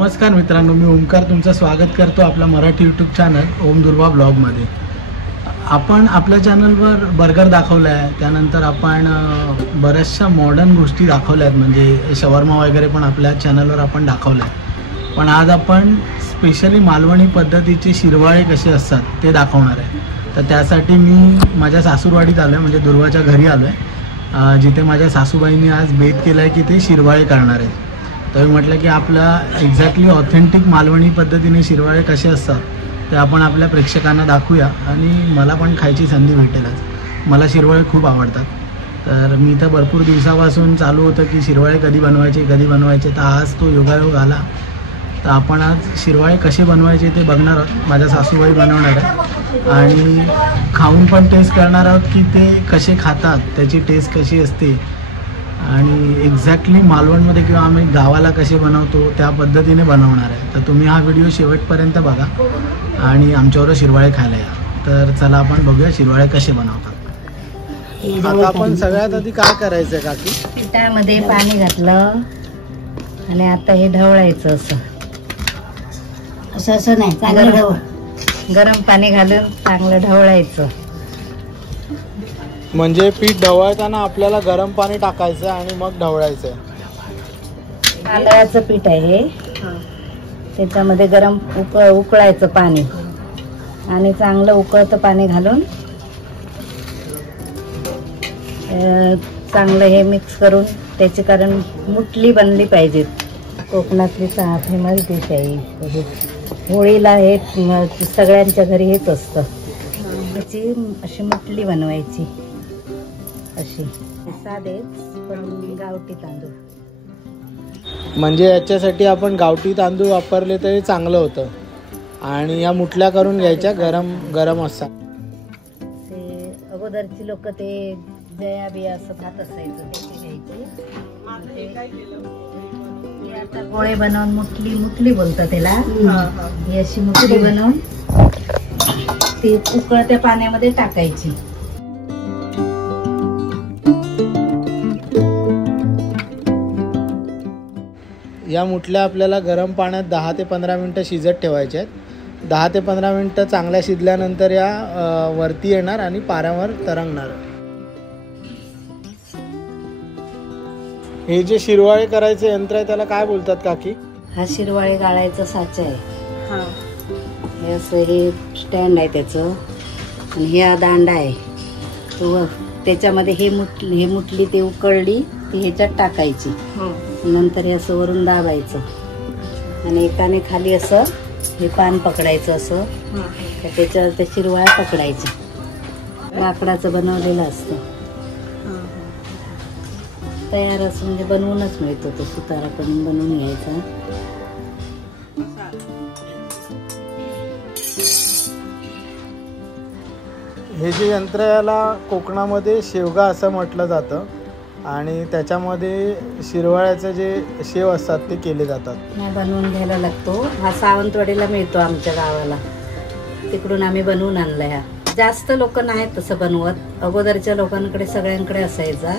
नमस्कार मित्रांनो, मी ओमकार तुमचं स्वागत करतो आपला मराठी यूट्यूब चॅनल ओम दुर्वा ब्लॉगमध्ये। आपण आपल्या चॅनलवर बर्गर दाखवला आहे, त्यानंतर आपण बऱ्याचशा मॉडर्न गोष्टी दाखवल्या आहेत, म्हणजे शवर्मा वगैरे पण आपल्या चॅनलवर आपण दाखवलं आहे। पण आज आपण स्पेशली मालवणी पद्धतीचे शिरवाळे कसे असतात ते दाखवणार आहे। तर त्यासाठी मी माझ्या सासूरवाडीत आलो आहे, म्हणजे दुर्वाच्या घरी आलो आहे, जिथे माझ्या सासूबाईंनी आज बेत केला आहे की ते शिरवाळे करणार आहेत। तर मी म्हटलं की आपला एक्झॅक्टली ऑथेंटिक मालवणी पद्धतीने शिरवाळे कसे असतात ते आपण आपल्या प्रेक्षकांना दाखवूया आणि मला पण खायची संधी भेटेलच। मला शिरवाळे खूप आवडतात, तर मी तर भरपूर दिवसापासून चालू होतं की शिरवाळे कधी बनवायचे, तर आज तो योगायोग आला। तर आपण आज शिरवाळे कसे बनवायचे ते बघणार आहोत, माझ्या सासूबाई बनवणार आहेत आणि खाऊन पण टेस्ट करणार आहोत की ते कसे खातात, त्याची टेस्ट कशी असते आणि एक्झॅक्टली मालवणमध्ये किंवा आम्ही गावाला कसे बनवतो त्या पद्धतीने बनवणार आहे। तर तुम्ही हा व्हिडिओ शेवटपर्यंत बघा आणि आमच्यावर शिरवाळे खायला या। तर चला आपण बघूया शिरवाळे कसे बनवतात। आता आपण सगळ्यात आधी काय करायचं आहे काकी? पिठामध्ये पाणी घातलं आणि आता हे ढवळायचं असं नाही, चांगलं गरम पाणी घालून चांगलं ढवळायचं। म्हणजे पीठ ढवळताना आपल्याला गरम पाणी टाकायचं आणि मग ढवळायचं। तांदळाचं पीठ आहे हे, त्याच्यामध्ये गरम उकळायचं पाणी आणि चांगलं उकळतं पाणी घालून चांगलं हे मिक्स करून त्याची, कारण मुठली बनली पाहिजे। कोकणातली फेमस डिश आहे, होळीला हे सगळ्यांच्या घरी हेच असतं। त्याची अशी मुठली बनवायची, अशी साधेच पण गावठी तांदूळ। म्हणजे याच्यासाठी आपण गावठी तांदूळ वापरले तरी चांगलं होतं आणि या मुठल्या करून घ्यायच्या गरम गरम असतात। ते अगोदरची लोक ते जया बिया असं खात असायचं, त्याची घ्यायची। आता गोळे बनवून मुठली बोलतात त्याला, ही अशी मुठली बनवून ती उकळत्या पाण्यामध्ये टाकायची। या मुठल्या आपल्याला गरम पाण्यात 10 ते 15 मिनटं शिजत ठेवायचे आहेत। 10 ते 15 मिनटं चांगल्या शिजल्यानंतर या वरती येणार आणि पाऱ्यावर तरंगणार। हे जे शिरवाळे करायचे यंत्र आहे त्याला काय बोलतात काकी? हा शिरवाळे गाळायचा साचा आहे। हे असं हे स्टँड आहे त्याचं, आणि हा दांडा आहे तो, त्याच्यामध्ये हे मुठली ते उकळली ती ह्याच्यात टाकायची, नंतर हे असं वरून दाबायचं आणि एकाने खाली असं हे पान पकडायचं असं, त्याच्यावर ते शिरवाळ्या पकडायचं। लाकडाचं बनवलेलं असतं, तयार असं म्हणजे बनवूनच मिळतो तो, सुतारा पण बनवून घ्यायचा। हे जे यंत्र याला कोकणामध्ये शेवगा असं म्हटलं जातं आणि त्याच्यामध्ये शिरवाळ्याचे जे शेव असतात ते केले जातात। बनवून घ्यायला लागतो। हा सावंतवाडीला मिळतो आमच्या गावाला, तिकडून आम्ही बनवून आणला। ह्या जास्त लोक नाहीत तसं बनवत, अगोदरच्या लोकांकडे सगळ्यांकडे असायचा,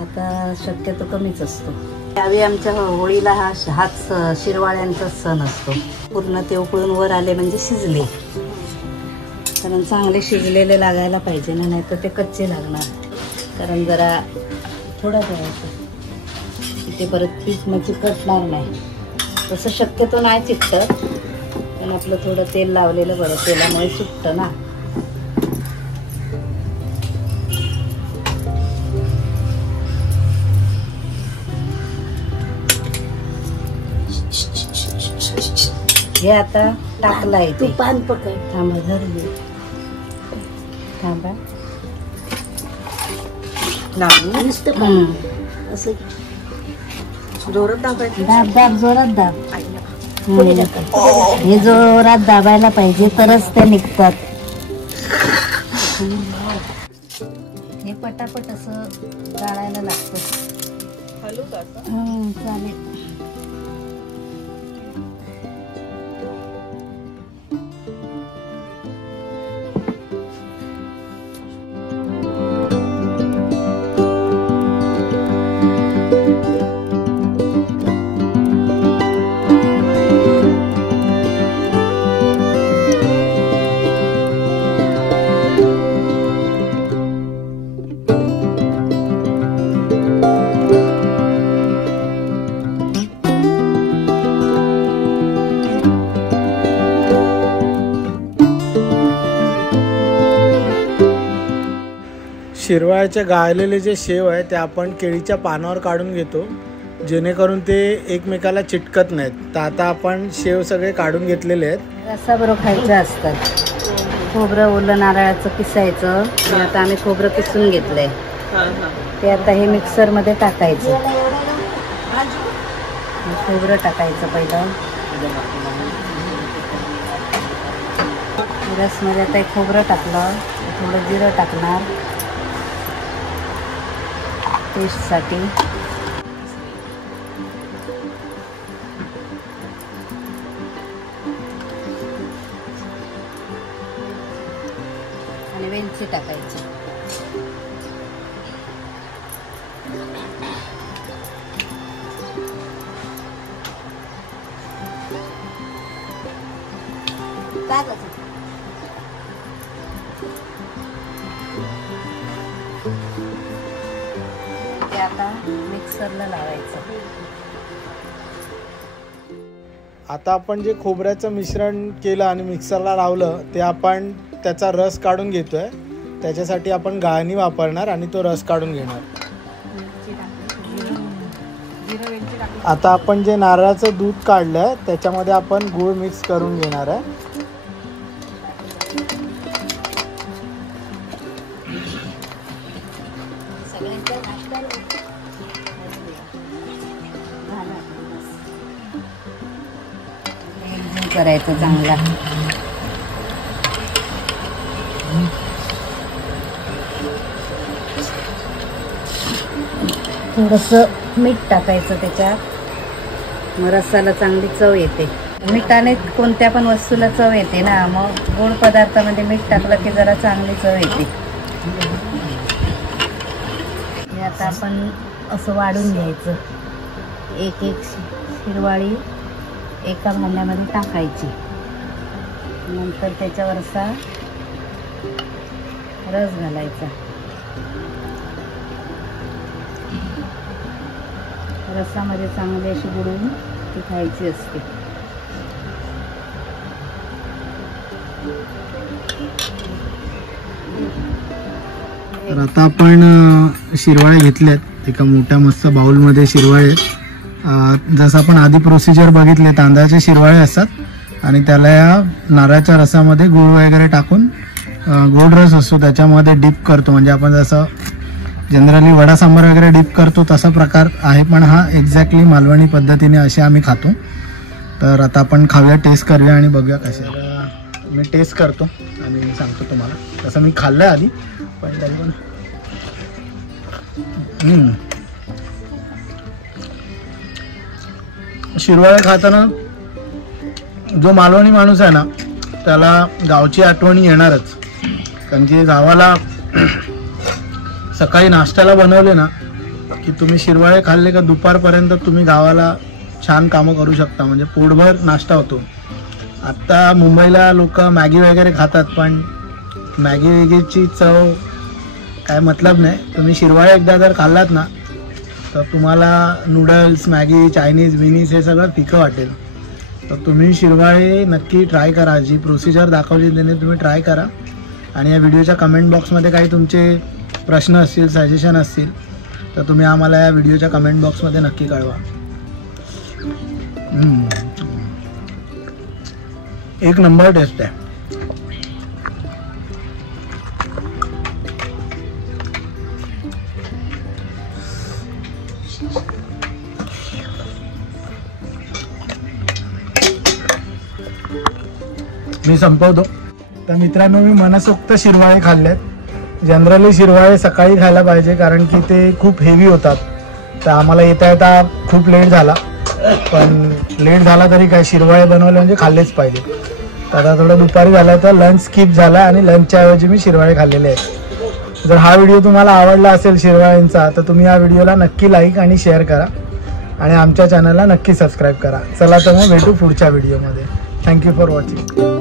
आता शक्यतो कमीच असतो। त्यावेळी आमच्या होळीला हाच शिरवाळ्यांचा सण असतो। पूर्ण ते उकळून वर आले म्हणजे शिजले, कारण चांगले शिजलेले लागायला पाहिजे ना, नाही तर ते कच्चे लागणार। कारण जरा थोडं ठेवायचं, ते परत पीठ मग चिकटणार नाही, तसं शक्यतो नाही चिकटत, पण आपलं थोडं तेल लावलेलं बरं, तेलामुळे सुटतं ना। हे आता टाकलाय ते पान पकड, थांबा धरले, थांबा असं जोरात दाबायचं, दाब जोरात दाब, हे जोरात दाबायला पाहिजे तरच ते निघतात। हे पटापट असं गाळायला लागतं। चालेल। शिरवाळ्याचे गाळलेले जे शेव आहे ते आपण केळीच्या पानावर काढून घेतो जेणेकरून ते एकमेकाला चिटकत नाहीत. तर आता आपण शेव सगळे काढून घेतलेले आहेत. रस्साबरोबर खायचं असतात. खोबरं ओलं नारळाचं किसायचं. आता आम्ही खोबरं किसून घेतलंय ते आता हे मिक्सरमध्ये टाकायचं. खोबरं टाकायचं पहिलं. रसमध्ये आता एक खोबरं टाकलं, थोडं जिरं टाकणार टेस्टसाठी. आणि वेलची टाकायची. ते आता मिक्सरला लावायचं. आता आपण जे खोबऱ्याचं मिश्रण केलं आणि मिक्सरला लावलं ते आपण त्याचा रस काढून घेतोय. त्याच्यासाठी आपण गाळणी वापरणार आणि तो रस काढून घेणार. आता आपण जे नारळाचं दूध काढलंय त्याच्यामध्ये आपण गूळ मिक्स करून घेणार आहे. करायचं चांगला. थोडंसं मीठ टाकायचं त्याच्यात. मग रस्साला चांगली चव येते. मिठाने कोणत्या पण वस्तूला चव येते ना. मग गोड पदार्थामध्ये मीठ टाकलं की जरा चांगली चव येते. हे आता आपण असं वाढून घ्यायचं. एक एक शिरवाळी एका भांड्यामध्ये टाकायची. नंतर त्याच्यावरचा रस घालायचा. रसामध्ये चांगली अशी बुडवून ती खायची असते. तर आता आपण शिरवाळे घेतल्यात. एका मोठ्या मस्त बाउलमध्ये शिरवाळे. जसं आपण आधी प्रोसिजर बघितले तांदळाचे शिरवाळे असतात आणि त्याला या नारळाच्या रसामध्ये गूळ वगैरे टाकून गोड रस असतो त्याच्यामध्ये डीप करतो. म्हणजे आपण जसं जनरली वडा सांबार वगैरे डीप करतो तसा प्रकार आहे, पण हा एक्झॅक्टली मालवणी पद्धतीने असे आम्ही खातो. तर आता आपण खाऊया, टेस्ट करूया आणि बघूया कसे. मी टेस्ट करतो आणि सांगतो तुम्हाला. तसं मी खाल्लं आधी पण तरी पण शिरवाळे खाताना जो मालवणी माणूस आहे ना त्याला गावची आठवणी येणारच. कारण की गावाला सकाळी नाश्त्याला बनवले ना की तुम्ही शिरवाळे खाल्ले का दुपारपर्यंत तुम्ही गावाला छान कामं करू शकता. म्हणजे पोटभर नाश्ता होतो. आत्ता मुंबईला लोक मॅगी वगैरे खातात पण मॅगी वगैरेची चव काय मतलब नाही. तुम्ही शिरवाळे एकदा जर खाल्लात ना तर तुम्हाला नूडल्स, मॅगी, चायनीज, विनीज हे सगळं फिकं वाटेल. तर तुम्ही शिरवाळे नक्की ट्राय करा. जी प्रोसिजर दाखवली त्याने तुम्ही ट्राय करा. आणि या व्हिडिओच्या कमेंट बॉक्समध्ये काही तुमचे प्रश्न असतील, सजेशन असतील तर तुम्ही आम्हाला या व्हिडिओच्या कमेंट बॉक्समध्ये नक्की कळवा. एक नंबर टेस्ट आहे. मी संपवतो. तर मित्रांनो, मी मनसोक्त शिरवाळे खाल्लेत. जनरली शिरवाळे सकाळी खायला पाहिजे कारण की ते खूप हेवी होतात. तर आम्हाला येता येता खूप लेट झाला. पण लेट झाला तरी काय, शिरवाळे बनवले म्हणजे खाल्लेच पाहिजे. तर आता थोडं दुपारी झालं तर लंच स्किप झाला आणि लंचच्या ऐवजी मी शिरवाळे खाल्लेले आहेत. जर हा व्हिडिओ तुम्हाला आवडला असेल शिरवाळ्यांचा तर तुम्ही या व्हिडिओला नक्की लाईक आणि शेअर करा आणि आमच्या चॅनलला नक्की सबस्क्राईब करा. चला तर मग भेटू पुढच्या व्हिडिओमध्ये. Thank you for watching.